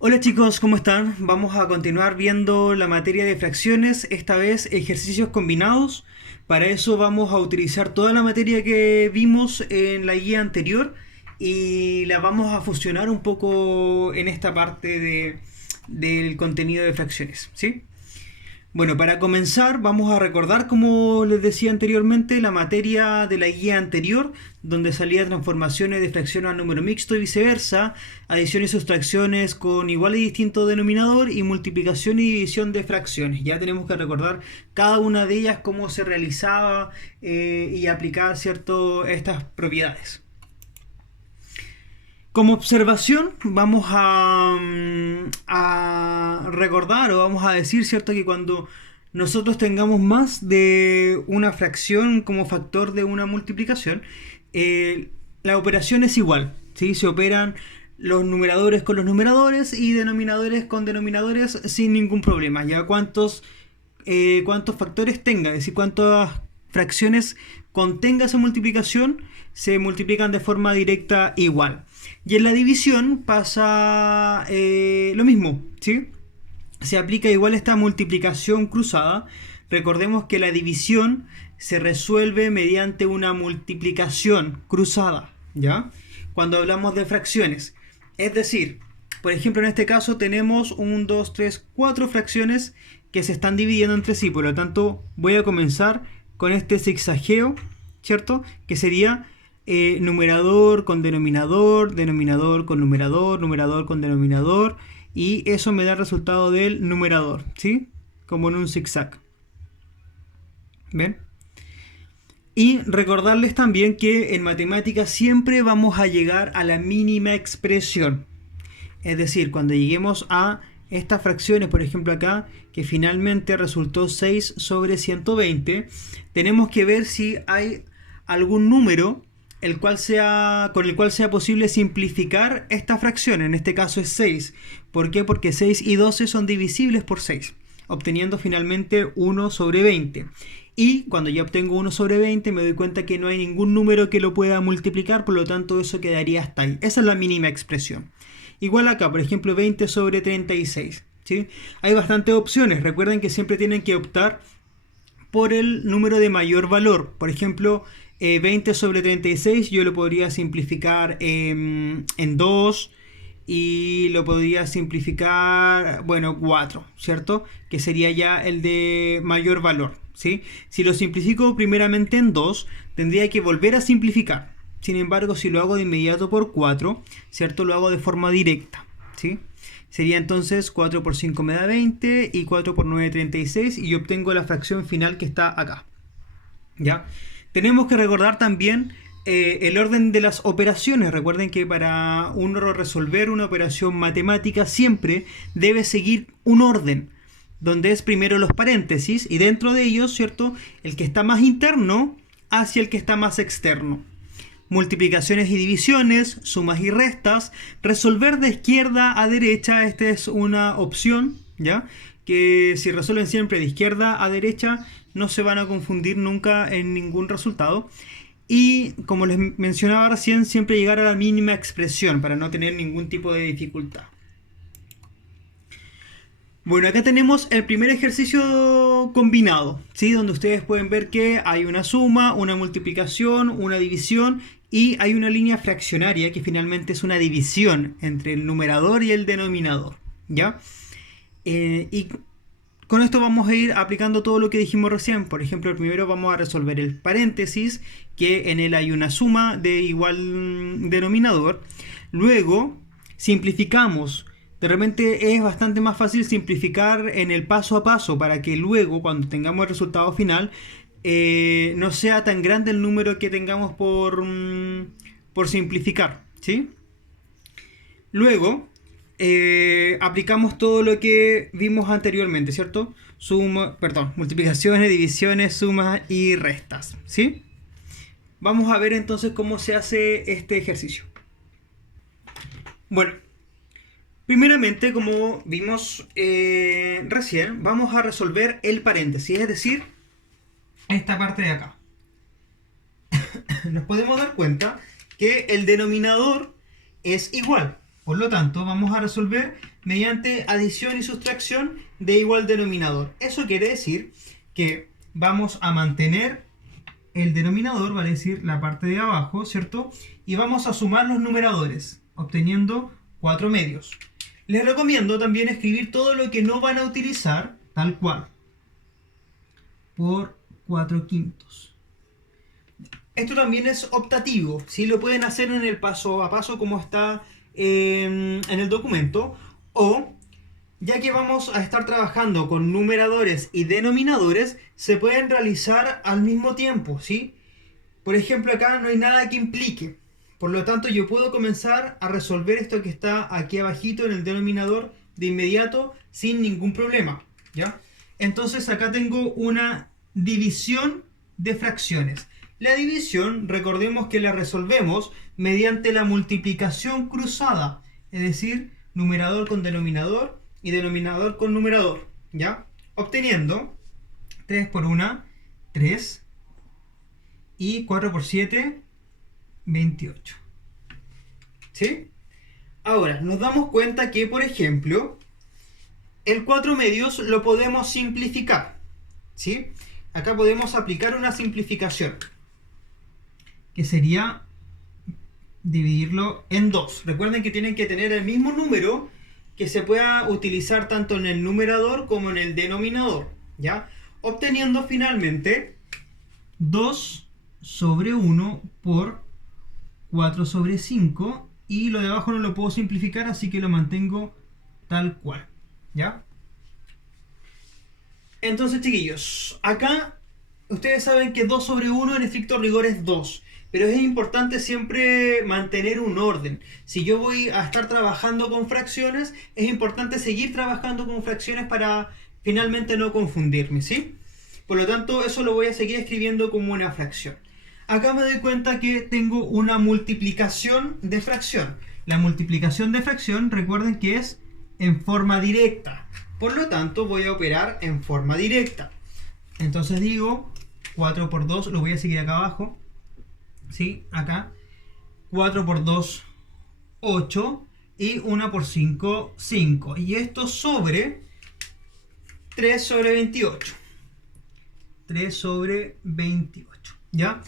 Hola chicos, ¿cómo están? Vamos a continuar viendo la materia de fracciones, esta vez ejercicios combinados. Para eso vamos a utilizar toda la materia que vimos en la guía anterior y la vamos a fusionar un poco en esta parte del contenido de fracciones, ¿sí? Bueno, para comenzar vamos a recordar, como les decía anteriormente, la materia de la guía anterior, donde salía transformaciones de fracción a número mixto y viceversa, adiciones y sustracciones con igual y distinto denominador y multiplicación y división de fracciones. Ya tenemos que recordar cada una de ellas, cómo se realizaba y aplicar cierto, estas propiedades. Como observación, vamos a recordar o vamos a decir, ¿cierto?, que cuando nosotros tengamos más de una fracción como factor de una multiplicación, la operación es igual, ¿sí? Se operan los numeradores con los numeradores y denominadores con denominadores sin ningún problema. Ya cuántos factores tenga, es decir, cuántas fracciones contenga esa multiplicación, se multiplican de forma directa igual. Y en la división pasa lo mismo, ¿sí? Se aplica igual esta multiplicación cruzada. Recordemos que la división se resuelve mediante una multiplicación cruzada, ¿ya? Cuando hablamos de fracciones. Es decir, por ejemplo, en este caso tenemos 1, 2, 3, 4 fracciones que se están dividiendo entre sí. Por lo tanto, voy a comenzar con este zigzagueo, ¿cierto? Que sería numerador con denominador, denominador con numerador, numerador con denominador, y eso me da el resultado del numerador, ¿sí? Como en un zigzag. ¿Ven? Y recordarles también que en matemáticas siempre vamos a llegar a la mínima expresión. Es decir, cuando lleguemos a estas fracciones, por ejemplo acá, que finalmente resultó 6 sobre 120, tenemos que ver si hay algún número con el cual sea posible simplificar esta fracción. En este caso es 6. ¿Por qué? Porque 6 y 12 son divisibles por 6, obteniendo finalmente 1 sobre 20. Y cuando ya obtengo 1 sobre 20 me doy cuenta que no hay ningún número que lo pueda multiplicar, por lo tanto eso quedaría hasta ahí. Esa es la mínima expresión. Igual acá, por ejemplo, 20 sobre 36. ¿Sí? Hay bastantes opciones. Recuerden que siempre tienen que optar por el número de mayor valor. Por ejemplo, 20 sobre 36 yo lo podría simplificar en 2 y lo podría simplificar, bueno, 4, ¿cierto? Que sería ya el de mayor valor, ¿sí? Si lo simplifico primeramente en 2, tendría que volver a simplificar. Sin embargo, si lo hago de inmediato por 4, ¿cierto? Lo hago de forma directa, ¿sí? Sería entonces 4 por 5 me da 20 y 4 por 9 36 y obtengo la fracción final que está acá. ¿Ya? Tenemos que recordar también el orden de las operaciones. Recuerden que para uno resolver una operación matemática siempre debe seguir un orden, donde es primero los paréntesis y dentro de ellos, ¿cierto?, el que está más interno hacia el que está más externo. Multiplicaciones y divisiones, sumas y restas, resolver de izquierda a derecha, esta es una opción, ¿ya? Que si resuelven siempre de izquierda a derecha no se van a confundir nunca en ningún resultado. Y como les mencionaba recién, siempre llegar a la mínima expresión para no tener ningún tipo de dificultad. Bueno, acá tenemos el primer ejercicio combinado, ¿sí? Donde ustedes pueden ver que hay una suma, una multiplicación, una división y hay una línea fraccionaria que finalmente es una división entre el numerador y el denominador, ¿ya? Y con esto vamos a ir aplicando todo lo que dijimos recién. Por ejemplo, primero vamos a resolver el paréntesis, que en él hay una suma de igual denominador. Luego simplificamos. De repente es bastante más fácil simplificar en el paso a paso para que luego, cuando tengamos el resultado final, no sea tan grande el número que tengamos por simplificar, ¿sí? Luego, aplicamos todo lo que vimos anteriormente, ¿cierto? Multiplicaciones, divisiones, sumas y restas, ¿sí? Vamos a ver entonces cómo se hace este ejercicio. Bueno, primeramente, como vimos recién, vamos a resolver el paréntesis, es decir, esta parte de acá. Nos podemos dar cuenta que el denominador es igual. Por lo tanto, vamos a resolver mediante adición y sustracción de igual denominador. Eso quiere decir que vamos a mantener el denominador, vale decir la parte de abajo, ¿cierto? Y vamos a sumar los numeradores, obteniendo 4 medios. Les recomiendo también escribir todo lo que no van a utilizar, tal cual, por 4 quintos. Esto también es optativo, ¿sí? Lo pueden hacer en el paso a paso como está en el documento, o ya que vamos a estar trabajando con numeradores y denominadores, se pueden realizar al mismo tiempo, ¿sí? Por ejemplo, acá no hay nada que implique. Por lo tanto, yo puedo comenzar a resolver esto que está aquí abajito en el denominador de inmediato sin ningún problema, ¿ya? Entonces acá tengo una división de fracciones. La división, recordemos que la resolvemos mediante la multiplicación cruzada, es decir, numerador con denominador y denominador con numerador, ¿ya? Obteniendo 3 por 1, 3, y 4 por 7, 28. ¿Sí? Ahora, nos damos cuenta que, por ejemplo, el 4 medios lo podemos simplificar, ¿sí? Acá podemos aplicar una simplificación, que sería dividirlo en 2. Recuerden que tienen que tener el mismo número que se pueda utilizar tanto en el numerador como en el denominador, ¿ya? Obteniendo finalmente 2 sobre 1 por 4 sobre 5, y lo de abajo no lo puedo simplificar, así que lo mantengo tal cual, ¿ya? Entonces, chiquillos, acá ustedes saben que 2 sobre 1 en estricto rigor es 2, pero es importante siempre mantener un orden. Si yo voy a estar trabajando con fracciones, es importante seguir trabajando con fracciones para finalmente no confundirme, ¿sí? Por lo tanto, eso lo voy a seguir escribiendo como una fracción. Acá me doy cuenta que tengo una multiplicación de fracción. La multiplicación de fracción, recuerden que es en forma directa. Por lo tanto, voy a operar en forma directa. Entonces digo, 4 por 2, lo voy a seguir acá abajo, ¿sí? Acá, 4 por 2, 8, y 1 por 5, 5. Y esto sobre 3 sobre 28. 3 sobre 28, ¿ya?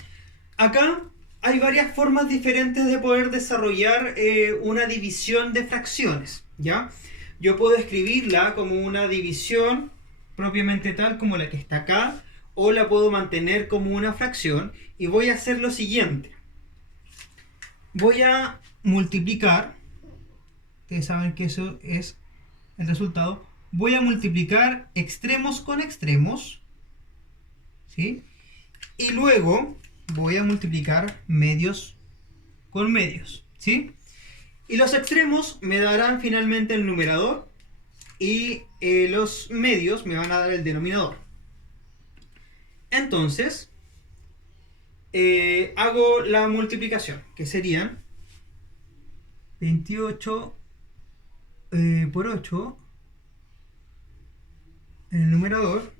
Acá hay varias formas diferentes de poder desarrollar una división de fracciones, ¿ya? Yo puedo escribirla como una división propiamente tal como la que está acá, o la puedo mantener como una fracción, y voy a hacer lo siguiente. Voy a multiplicar, ustedes saben que eso es el resultado, voy a multiplicar extremos con extremos, ¿sí? Y luego voy a multiplicar medios con medios, ¿sí? Y los extremos me darán finalmente el numerador, y los medios me van a dar el denominador. Entonces, hago la multiplicación, que serían 28 por 8 en el numerador,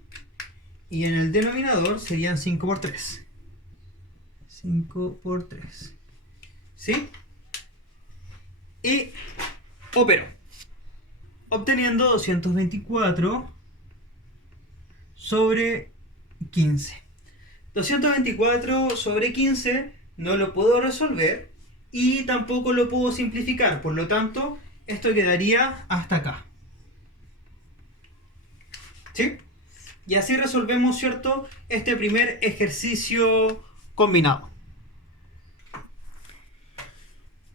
y en el denominador serían 5 por 3. 5 por 3. ¿Sí? Y opero, obteniendo 224 sobre 15. 224 sobre 15 no lo puedo resolver y tampoco lo puedo simplificar. Por lo tanto, esto quedaría hasta acá. ¿Sí? Y así resolvemos, ¿cierto?, este primer ejercicio combinado.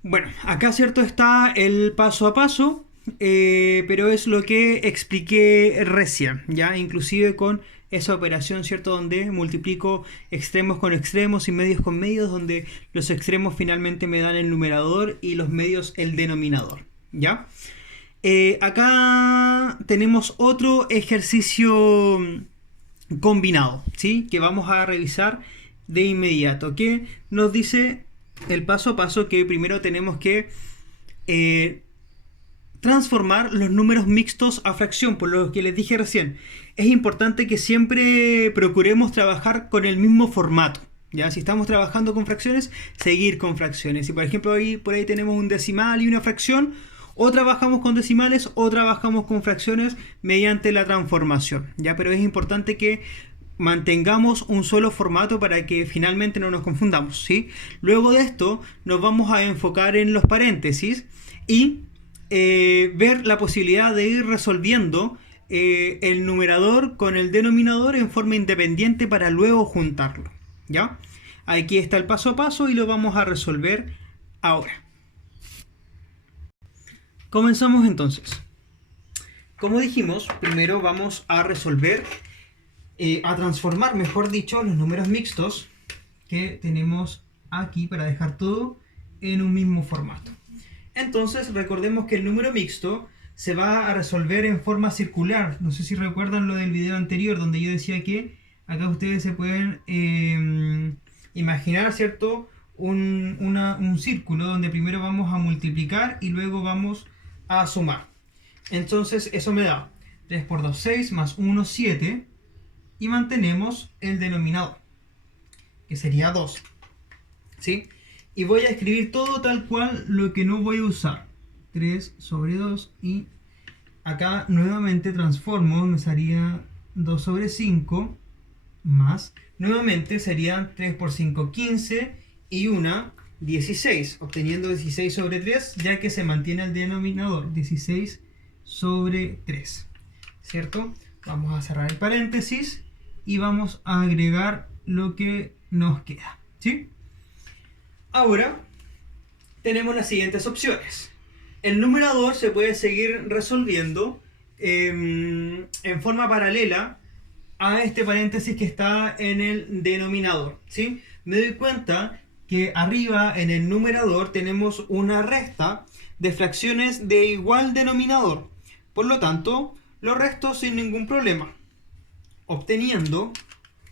Bueno, acá, ¿cierto?, está el paso a paso, pero es lo que expliqué recién, ¿ya? Inclusive con esa operación, ¿cierto?, donde multiplico extremos con extremos y medios con medios, donde los extremos finalmente me dan el numerador y los medios el denominador, ¿ya? Acá tenemos otro ejercicio combinado, ¿sí?, que vamos a revisar de inmediato, que nos dice el paso a paso que primero tenemos que transformar los números mixtos a fracción. Por lo que les dije recién, es importante que siempre procuremos trabajar con el mismo formato, ¿ya? Si estamos trabajando con fracciones, seguir con fracciones. Si por ejemplo por ahí tenemos un decimal y una fracción, O trabajamos con decimales o trabajamos con fracciones mediante la transformación, ¿ya? Pero es importante que mantengamos un solo formato para que finalmente no nos confundamos, ¿sí? Luego de esto nos vamos a enfocar en los paréntesis y ver la posibilidad de ir resolviendo el numerador con el denominador en forma independiente para luego juntarlo, ¿ya? Aquí está el paso a paso y lo vamos a resolver ahora. Comenzamos entonces. Como dijimos, primero vamos a resolver, a transformar, mejor dicho, los números mixtos que tenemos aquí para dejar todo en un mismo formato. Entonces, recordemos que el número mixto se va a resolver en forma circular. No sé si recuerdan lo del video anterior, donde yo decía que acá ustedes se pueden imaginar, ¿cierto? Un círculo donde primero vamos a multiplicar y luego vamos a sumar. Entonces, eso me da 3 por 2, 6, más 1, 7. Y mantenemos el denominador, que sería 2. ¿Sí? Y voy a escribir todo tal cual, lo que no voy a usar. 3 sobre 2 y acá nuevamente transformo, me sería 2 sobre 5 más, nuevamente serían 3 por 5, 15 y 1, 16, obteniendo 16 sobre 3, ya que se mantiene el denominador, 16 sobre 3, ¿cierto? Vamos a cerrar el paréntesis y vamos a agregar lo que nos queda, ¿sí? Ahora tenemos las siguientes opciones. El numerador se puede seguir resolviendo en forma paralela a este paréntesis que está en el denominador, ¿sí? Me doy cuenta que arriba en el numerador tenemos una resta de fracciones de igual denominador. Por lo tanto, lo resto sin ningún problema, obteniendo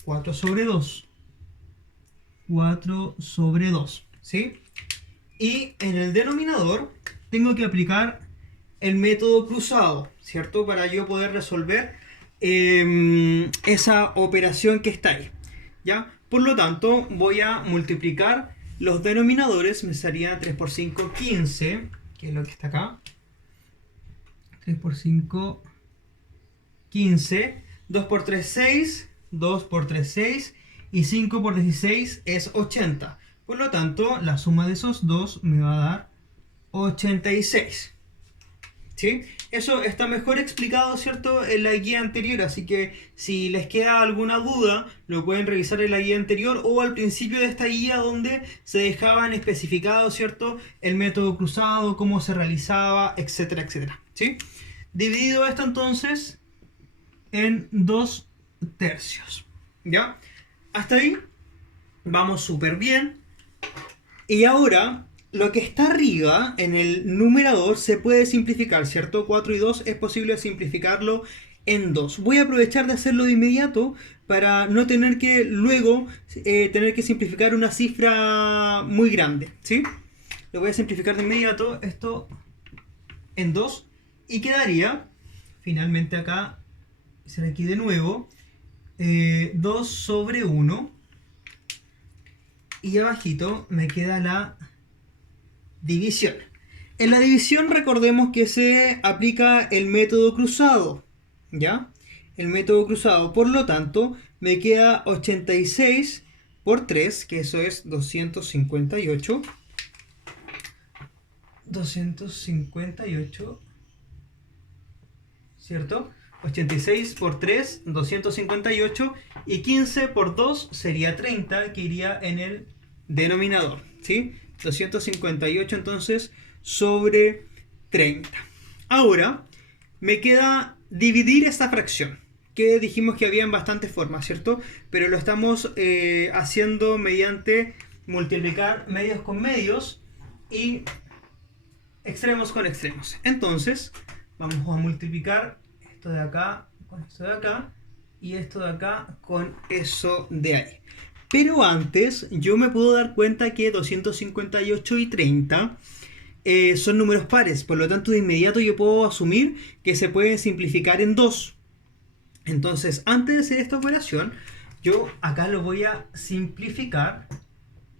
4 sobre 2. 4 sobre 2, ¿sí? Y en el denominador tengo que aplicar el método cruzado, ¿cierto? Para yo poder resolver esa operación que está ahí, ¿ya? Por lo tanto, voy a multiplicar los denominadores. Me sería 3 por 5, 15, que es lo que está acá. 3 por 5, 15. 2 por 3, 6. 2 por 3, 6. Y 5 por 16 es 80. Por lo tanto, la suma de esos dos me va a dar 86. ¿Sí? Eso está mejor explicado, ¿cierto?, en la guía anterior, así que si les queda alguna duda, lo pueden revisar en la guía anterior o al principio de esta guía donde se dejaban especificados, ¿cierto?, el método cruzado, cómo se realizaba, etcétera, etcétera, ¿sí? Dividido esto entonces en 2 tercios, ¿ya? Hasta ahí vamos súper bien. Y ahora, lo que está arriba en el numerador se puede simplificar, ¿cierto? 4 y 2 es posible simplificarlo en 2. Voy a aprovechar de hacerlo de inmediato para no tener que luego tener que simplificar una cifra muy grande, ¿sí? Lo voy a simplificar de inmediato, esto en 2, y quedaría, finalmente acá, será aquí de nuevo, 2 sobre 1. Y abajito me queda la división. En la división recordemos que se aplica el método cruzado, ¿ya? El método cruzado. Por lo tanto, me queda 86 por 3, que eso es 258. 258, ¿cierto? 86 por 3, 258, y 15 por 2 sería 30, que iría en el denominador, ¿sí? 258 entonces sobre 30. Ahora me queda dividir esta fracción, que dijimos que había en bastantes formas, ¿cierto? Pero lo estamos haciendo mediante multiplicar medios con medios y extremos con extremos. Entonces vamos a multiplicar esto de acá con esto de acá y esto de acá con eso de ahí. Pero antes yo me puedo dar cuenta que 258 y 30 son números pares, por lo tanto de inmediato yo puedo asumir que se pueden simplificar en 2. Entonces, antes de hacer esta operación, yo acá lo voy a simplificar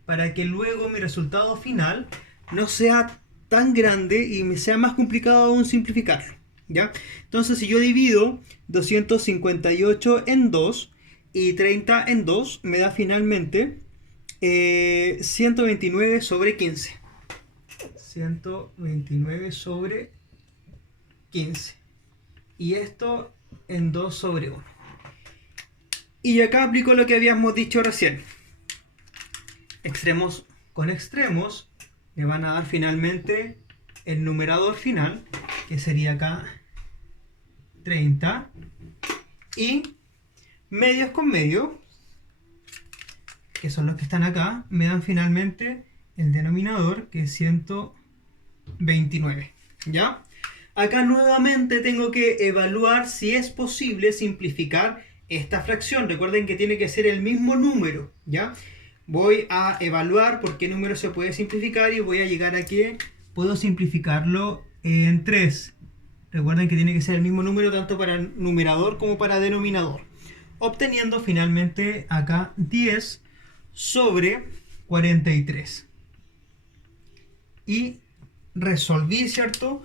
para que luego mi resultado final no sea tan grande y me sea más complicado aún simplificarlo, ¿ya? Entonces, si yo divido 258 en 2 y 30 en 2, me da finalmente 129 sobre 15. 129 sobre 15. Y esto en 2 sobre 1. Y acá aplico lo que habíamos dicho recién. Extremos con extremos me van a dar finalmente el numerador final, que sería acá 30. Y medios con medios, que son los que están acá, me dan finalmente el denominador, que es 129. ¿Ya? Acá nuevamente tengo que evaluar si es posible simplificar esta fracción. Recuerden que tiene que ser el mismo número, ¿ya? Voy a evaluar por qué número se puede simplificar y voy a llegar a que puedo simplificarlo en 3. Recuerden que tiene que ser el mismo número tanto para numerador como para denominador. Obteniendo finalmente acá 10 sobre 43. Y resolví, ¿cierto?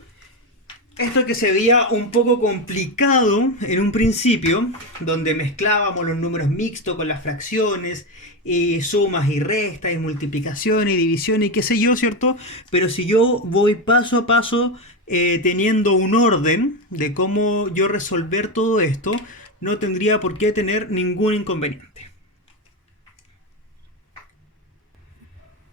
Esto que se veía un poco complicado en un principio, donde mezclábamos los números mixtos con las fracciones, y sumas y restas, y multiplicaciones y divisiones y qué sé yo, ¿cierto? Pero si yo voy paso a paso teniendo un orden de cómo yo resolver todo esto, no tendría por qué tener ningún inconveniente.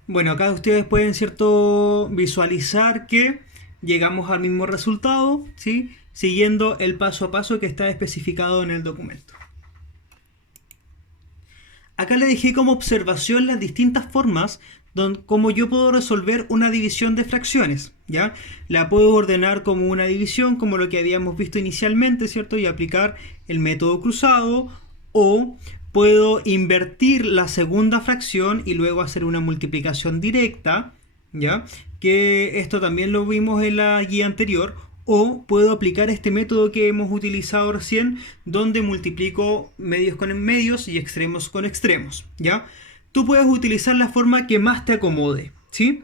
Bueno, acá ustedes pueden, ¿cierto?, visualizar que llegamos al mismo resultado, ¿sí?, siguiendo el paso a paso que está especificado en el documento. Acá le dejé como observación las distintas formas como yo puedo resolver una división de fracciones, ¿ya? La puedo ordenar como una división, como lo que habíamos visto inicialmente, ¿cierto?, y aplicar el método cruzado, o puedo invertir la segunda fracción y luego hacer una multiplicación directa, ¿ya?, que esto también lo vimos en la guía anterior. O puedo aplicar este método que hemos utilizado recién, donde multiplico medios con medios y extremos con extremos, ¿ya? Tú puedes utilizar la forma que más te acomode, ¿sí?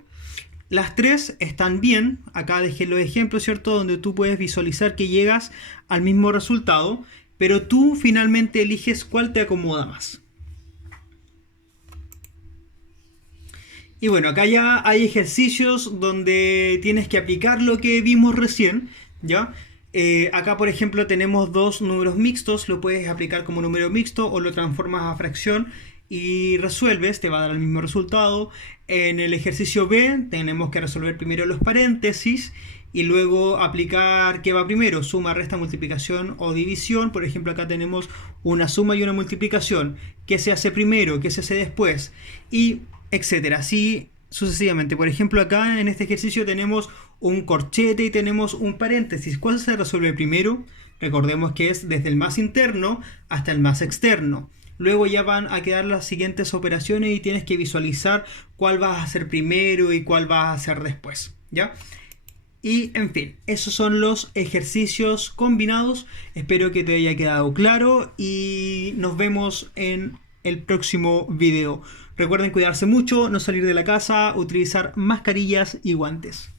Las tres están bien. Acá dejé los ejemplos, ¿cierto?, donde tú puedes visualizar que llegas al mismo resultado, pero tú finalmente eliges cuál te acomoda más. Y bueno, acá ya hay ejercicios donde tienes que aplicar lo que vimos recién, ¿ya? Acá, por ejemplo, tenemos dos números mixtos. Lo puedes aplicar como número mixto o lo transformas a fracción y resuelves, te va a dar el mismo resultado. En el ejercicio B tenemos que resolver primero los paréntesis y luego aplicar qué va primero, suma, resta, multiplicación o división. Por ejemplo, acá tenemos una suma y una multiplicación. ¿Qué se hace primero? ¿Qué se hace después? Y etcétera, así sucesivamente. Por ejemplo, acá en este ejercicio tenemos un corchete y tenemos un paréntesis. ¿Cuál se resuelve primero? Recordemos que es desde el más interno hasta el más externo. Luego ya van a quedar las siguientes operaciones y tienes que visualizar cuál vas a hacer primero y cuál vas a hacer después, ¿ya? Y en fin, esos son los ejercicios combinados. Espero que te haya quedado claro y nos vemos en el próximo video. Recuerden cuidarse mucho, no salir de la casa, utilizar mascarillas y guantes.